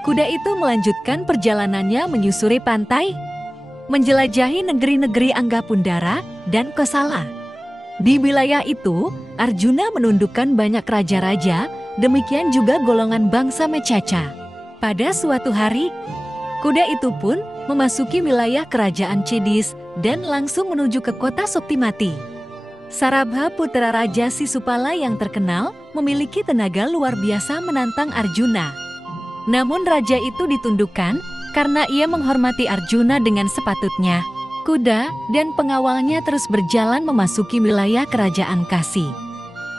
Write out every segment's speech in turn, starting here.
Kuda itu melanjutkan perjalanannya menyusuri pantai, menjelajahi negeri-negeri Anggapundara dan Kosala. Di wilayah itu, Arjuna menundukkan banyak raja-raja, demikian juga golongan bangsa Mecaca. Pada suatu hari, kuda itu pun memasuki wilayah kerajaan Cedis dan langsung menuju ke kota Suktimati. Sarabha putra Raja Sisupala yang terkenal memiliki tenaga luar biasa menantang Arjuna. Namun raja itu ditundukkan karena ia menghormati Arjuna dengan sepatutnya. Kuda dan pengawalnya terus berjalan memasuki wilayah kerajaan Kasi,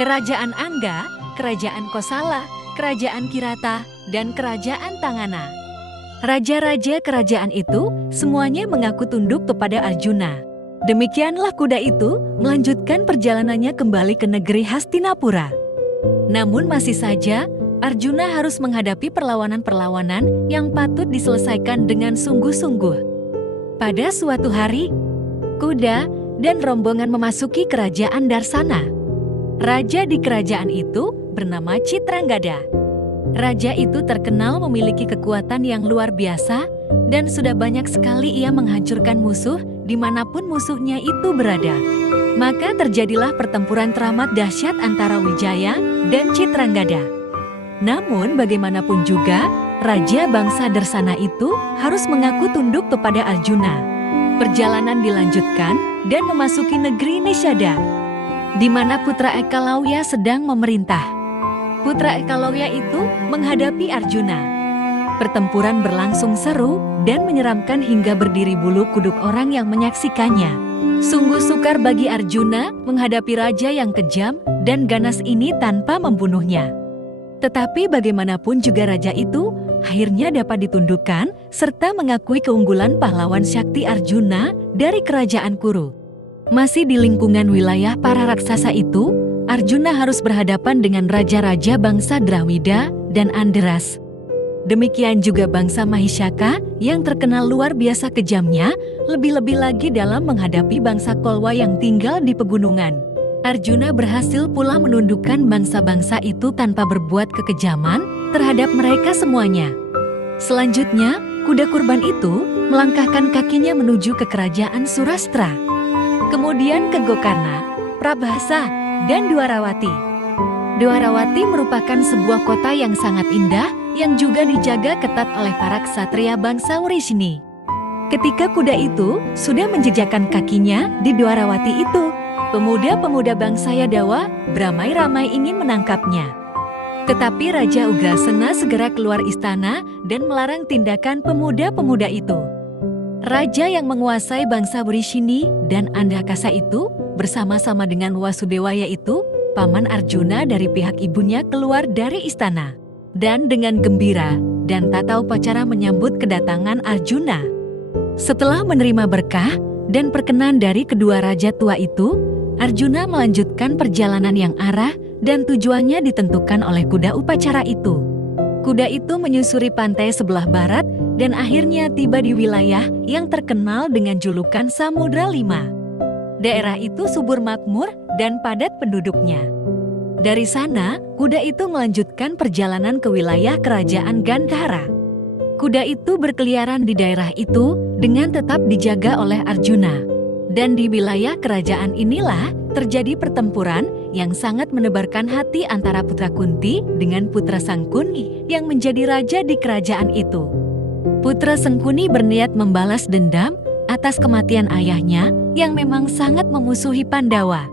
kerajaan Angga, kerajaan Kosala, kerajaan Kirata, dan kerajaan Tangana. Raja-raja kerajaan itu semuanya mengaku tunduk kepada Arjuna. Demikianlah kuda itu melanjutkan perjalanannya kembali ke negeri Hastinapura. Namun masih saja Arjuna harus menghadapi perlawanan-perlawanan yang patut diselesaikan dengan sungguh-sungguh. Pada suatu hari, kuda dan rombongan memasuki kerajaan Darsana. Raja di kerajaan itu bernama Citranggada. Raja itu terkenal memiliki kekuatan yang luar biasa dan sudah banyak sekali ia menghancurkan musuh dimanapun musuhnya itu berada. Maka terjadilah pertempuran teramat dahsyat antara Wijaya dan Citranggada. Namun bagaimanapun juga, raja bangsa Darsana itu harus mengaku tunduk kepada Arjuna. Perjalanan dilanjutkan dan memasuki negeri Nishada, di mana putra Ekalauya sedang memerintah. Putra Ekalauya itu menghadapi Arjuna. Pertempuran berlangsung seru dan menyeramkan hingga berdiri bulu kuduk orang yang menyaksikannya. Sungguh sukar bagi Arjuna menghadapi raja yang kejam dan ganas ini tanpa membunuhnya. Tetapi bagaimanapun juga raja itu akhirnya dapat ditundukkan serta mengakui keunggulan pahlawan Syakti Arjuna dari kerajaan Kuru. Masih di lingkungan wilayah para raksasa itu, Arjuna harus berhadapan dengan raja-raja bangsa Drawida dan Andhras. Demikian juga bangsa Mahishaka yang terkenal luar biasa kejamnya, lebih-lebih lagi dalam menghadapi bangsa Kolwa yang tinggal di pegunungan. Arjuna berhasil pula menundukkan bangsa-bangsa itu tanpa berbuat kekejaman terhadap mereka semuanya. Selanjutnya, kuda kurban itu melangkahkan kakinya menuju ke kerajaan Surastra, kemudian ke Gokarna, Prabhasa, dan Dwarawati. Dwarawati merupakan sebuah kota yang sangat indah yang juga dijaga ketat oleh para ksatria bangsa Wrishni. Ketika kuda itu sudah menjejakkan kakinya di Dwarawati itu, pemuda-pemuda bangsa Yadawa beramai-ramai ingin menangkapnya. Tetapi Raja Ugrasena segera keluar istana dan melarang tindakan pemuda-pemuda itu. Raja yang menguasai bangsa Wrishni dan Andhakasa itu bersama-sama dengan Wasudewa yaitu paman Arjuna dari pihak ibunya keluar dari istana. Dan dengan gembira dan tata upacara menyambut kedatangan Arjuna. Setelah menerima berkah dan perkenan dari kedua raja tua itu, Arjuna melanjutkan perjalanan yang arah dan tujuannya ditentukan oleh kuda upacara itu. Kuda itu menyusuri pantai sebelah barat dan akhirnya tiba di wilayah yang terkenal dengan julukan Samudra Lima. Daerah itu subur makmur dan padat penduduknya. Dari sana, kuda itu melanjutkan perjalanan ke wilayah kerajaan Gandhara. Kuda itu berkeliaran di daerah itu dengan tetap dijaga oleh Arjuna. Dan di wilayah kerajaan inilah terjadi pertempuran yang sangat menebarkan hati antara putra Kunti dengan putra Sangkuni yang menjadi raja di kerajaan itu. Putra Sangkuni berniat membalas dendam atas kematian ayahnya yang memang sangat memusuhi Pandawa.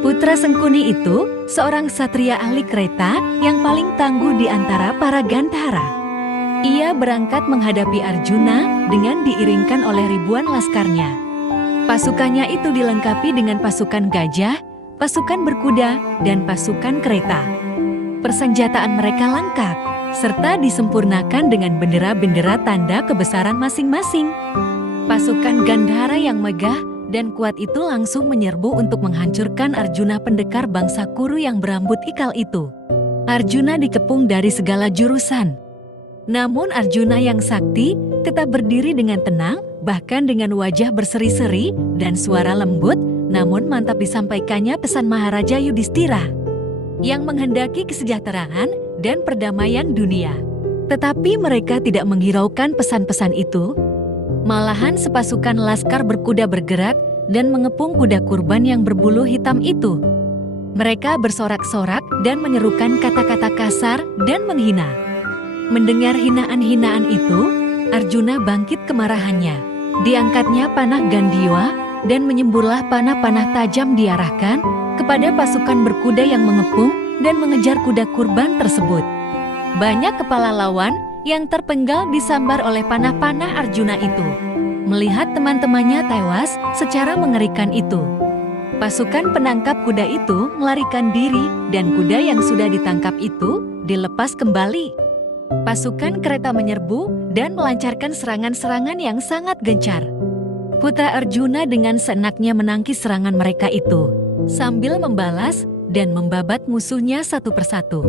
Putra Sangkuni itu seorang ksatria ahli kereta yang paling tangguh di antara para Gandhara. Ia berangkat menghadapi Arjuna dengan diiringkan oleh ribuan laskarnya. Pasukannya itu dilengkapi dengan pasukan gajah, pasukan berkuda, dan pasukan kereta. Persenjataan mereka lengkap, serta disempurnakan dengan bendera-bendera tanda kebesaran masing-masing. Pasukan Gandhara yang megah dan kuat itu langsung menyerbu untuk menghancurkan Arjuna pendekar bangsa Kuru yang berambut ikal itu. Arjuna dikepung dari segala jurusan. Namun Arjuna yang sakti tetap berdiri dengan tenang, bahkan dengan wajah berseri-seri dan suara lembut, namun mantap disampaikannya pesan Maharaja Yudhistira. yang menghendaki kesejahteraan dan perdamaian dunia. Tetapi mereka tidak menghiraukan pesan-pesan itu. Malahan sepasukan laskar berkuda bergerak dan mengepung kuda kurban yang berbulu hitam itu. Mereka bersorak-sorak dan menyerukan kata-kata kasar dan menghina. Mendengar hinaan-hinaan itu, Arjuna bangkit kemarahannya. Diangkatnya panah Gandiwa dan menyemburlah panah-panah tajam diarahkan kepada pasukan berkuda yang mengepung dan mengejar kuda kurban tersebut. Banyak kepala lawan yang terpenggal disambar oleh panah-panah Arjuna itu. Melihat teman-temannya tewas secara mengerikan itu, pasukan penangkap kuda itu melarikan diri dan kuda yang sudah ditangkap itu dilepas kembali. Pasukan kereta menyerbu dan melancarkan serangan-serangan yang sangat gencar. Putra Arjuna dengan seenaknya menangkis serangan mereka itu, sambil membalas dan membabat musuhnya satu persatu.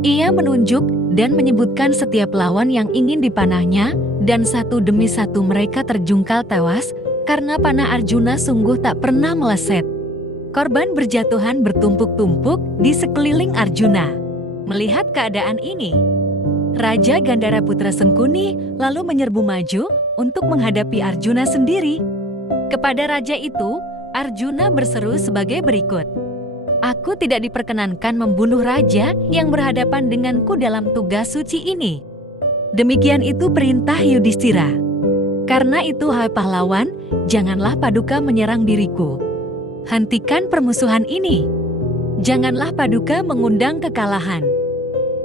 Ia menunjuk dan menyebutkan setiap lawan yang ingin dipanahnya, dan satu demi satu mereka terjungkal tewas karena panah Arjuna sungguh tak pernah meleset. Korban berjatuhan bertumpuk-tumpuk di sekeliling Arjuna. Melihat keadaan ini, Raja Gandhara Putra Sengkuni lalu menyerbu maju untuk menghadapi Arjuna sendiri. Kepada raja itu, Arjuna berseru sebagai berikut. Aku tidak diperkenankan membunuh raja yang berhadapan denganku dalam tugas suci ini. Demikian itu perintah Yudhistira. Karena itu, hai pahlawan, janganlah Paduka menyerang diriku. Hentikan permusuhan ini. Janganlah Paduka mengundang kekalahan.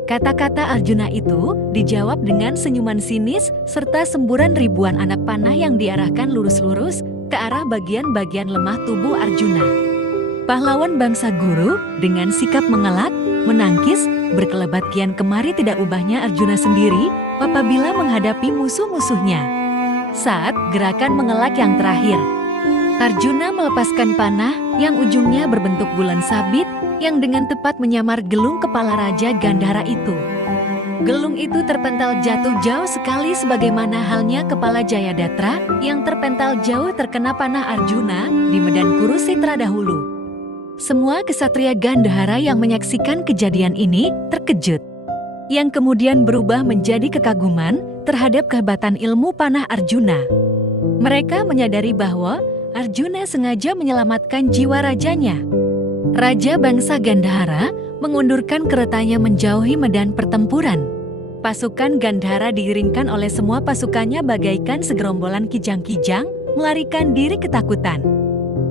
Kata-kata Arjuna itu dijawab dengan senyuman sinis serta semburan ribuan anak panah yang diarahkan lurus-lurus ke arah bagian-bagian lemah tubuh Arjuna. Pahlawan bangsa Guru dengan sikap mengelak, menangkis, berkelebat kian kemari tidak ubahnya Arjuna sendiri apabila menghadapi musuh-musuhnya. Saat gerakan mengelak yang terakhir, Arjuna melepaskan panah yang ujungnya berbentuk bulan sabit yang dengan tepat menyamar gelung kepala Raja Gandhara itu. Gelung itu terpental jatuh jauh sekali sebagaimana halnya kepala Jayadatra yang terpental jauh terkena panah Arjuna di medan Kurukshetra dahulu. Semua kesatria Gandhara yang menyaksikan kejadian ini terkejut, yang kemudian berubah menjadi kekaguman terhadap kehebatan ilmu panah Arjuna. Mereka menyadari bahwa Arjuna sengaja menyelamatkan jiwa rajanya. Raja bangsa Gandhara mengundurkan keretanya menjauhi medan pertempuran. Pasukan Gandhara diiringkan oleh semua pasukannya bagaikan segerombolan kijang-kijang melarikan diri ketakutan.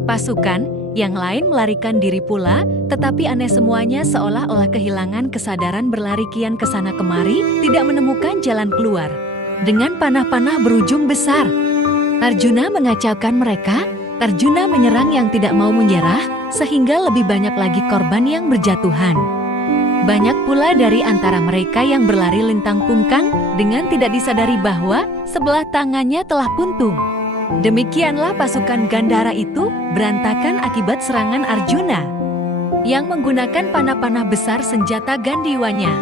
Pasukan yang lain melarikan diri pula, tetapi aneh semuanya seolah-olah kehilangan kesadaran berlari kian kesana kemari, tidak menemukan jalan keluar. Dengan panah-panah berujung besar, Arjuna mengacaukan mereka. Arjuna menyerang yang tidak mau menyerah, sehingga lebih banyak lagi korban yang berjatuhan. Banyak pula dari antara mereka yang berlari lintang pungkang dengan tidak disadari bahwa sebelah tangannya telah buntung. Demikianlah pasukan Gandhara itu berantakan akibat serangan Arjuna yang menggunakan panah-panah besar senjata Gandiwanya.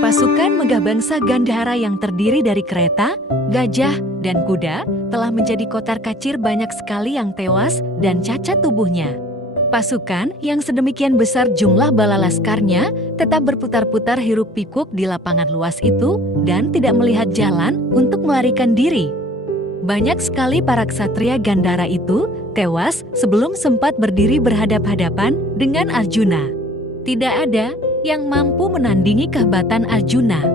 Pasukan megah bangsa Gandhara yang terdiri dari kereta, gajah, dan kuda telah menjadi kotar-kacir, banyak sekali yang tewas dan cacat tubuhnya. Pasukan yang sedemikian besar jumlah bala laskarnya tetap berputar-putar hiruk-pikuk di lapangan luas itu dan tidak melihat jalan untuk melarikan diri. Banyak sekali para ksatria Gandhara itu tewas sebelum sempat berdiri berhadap-hadapan dengan Arjuna. Tidak ada yang mampu menandingi kehebatan Arjuna.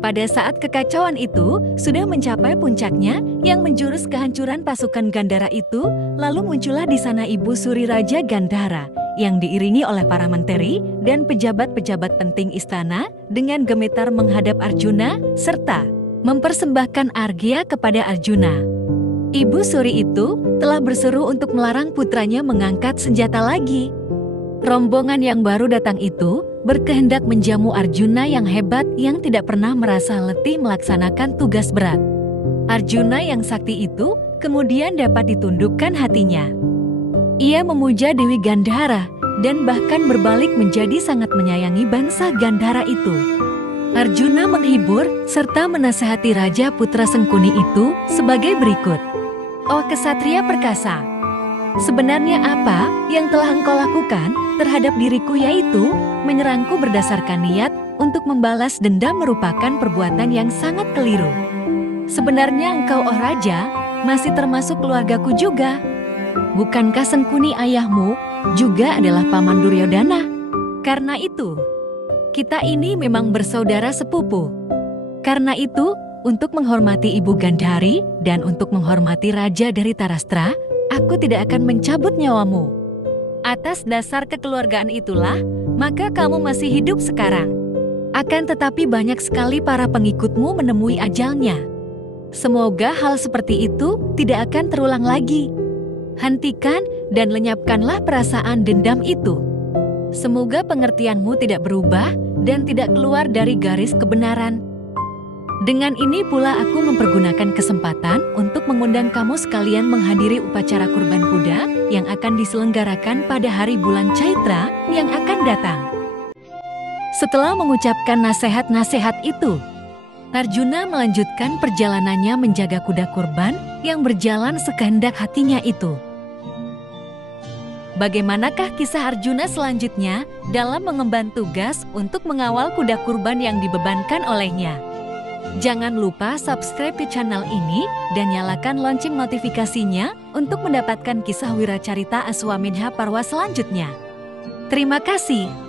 Pada saat kekacauan itu sudah mencapai puncaknya yang menjurus kehancuran pasukan Gandhara itu, lalu muncullah di sana Ibu Suri Raja Gandhara yang diiringi oleh para menteri dan pejabat-pejabat penting istana dengan gemetar menghadap Arjuna serta mempersembahkan arghya kepada Arjuna. Ibu Suri itu telah berseru untuk melarang putranya mengangkat senjata lagi. Rombongan yang baru datang itu berkehendak menjamu Arjuna yang hebat yang tidak pernah merasa letih melaksanakan tugas berat. Arjuna yang sakti itu kemudian dapat ditundukkan hatinya. Ia memuja Dewi Gandhara dan bahkan berbalik menjadi sangat menyayangi bangsa Gandhara itu. Arjuna menghibur serta menasihati Raja Putra Sengkuni itu sebagai berikut. Oh kesatria perkasa, Sebenarnya apa yang telah engkau lakukan terhadap diriku, yaitu menyerangku berdasarkan niat untuk membalas dendam, merupakan perbuatan yang sangat keliru. Sebenarnya engkau, oh raja, masih termasuk keluargaku juga. Bukankah Sengkuni ayahmu juga adalah paman Duryodhana? Karena itu, kita ini memang bersaudara sepupu. Karena itu, untuk menghormati Ibu Gandhari dan untuk menghormati Raja dari Tarastra, aku tidak akan mencabut nyawamu. Atas dasar kekeluargaan itulah, maka kamu masih hidup sekarang. Akan tetapi banyak sekali para pengikutmu menemui ajalnya. Semoga hal seperti itu tidak akan terulang lagi. Hentikan dan lenyapkanlah perasaan dendam itu. Semoga pengertianmu tidak berubah dan tidak keluar dari garis kebenaran. Dengan ini pula aku mempergunakan kesempatan untuk mengundang kamu sekalian menghadiri upacara kurban kuda yang akan diselenggarakan pada hari bulan Chaitra yang akan datang. Setelah mengucapkan nasihat-nasihat itu, Arjuna melanjutkan perjalanannya menjaga kuda kurban yang berjalan sekehendak hatinya itu. Bagaimanakah kisah Arjuna selanjutnya dalam mengemban tugas untuk mengawal kuda kurban yang dibebankan olehnya? Jangan lupa subscribe ke channel ini dan nyalakan lonceng notifikasinya untuk mendapatkan kisah Wiracarita Aswamedha Parwa selanjutnya. Terima kasih.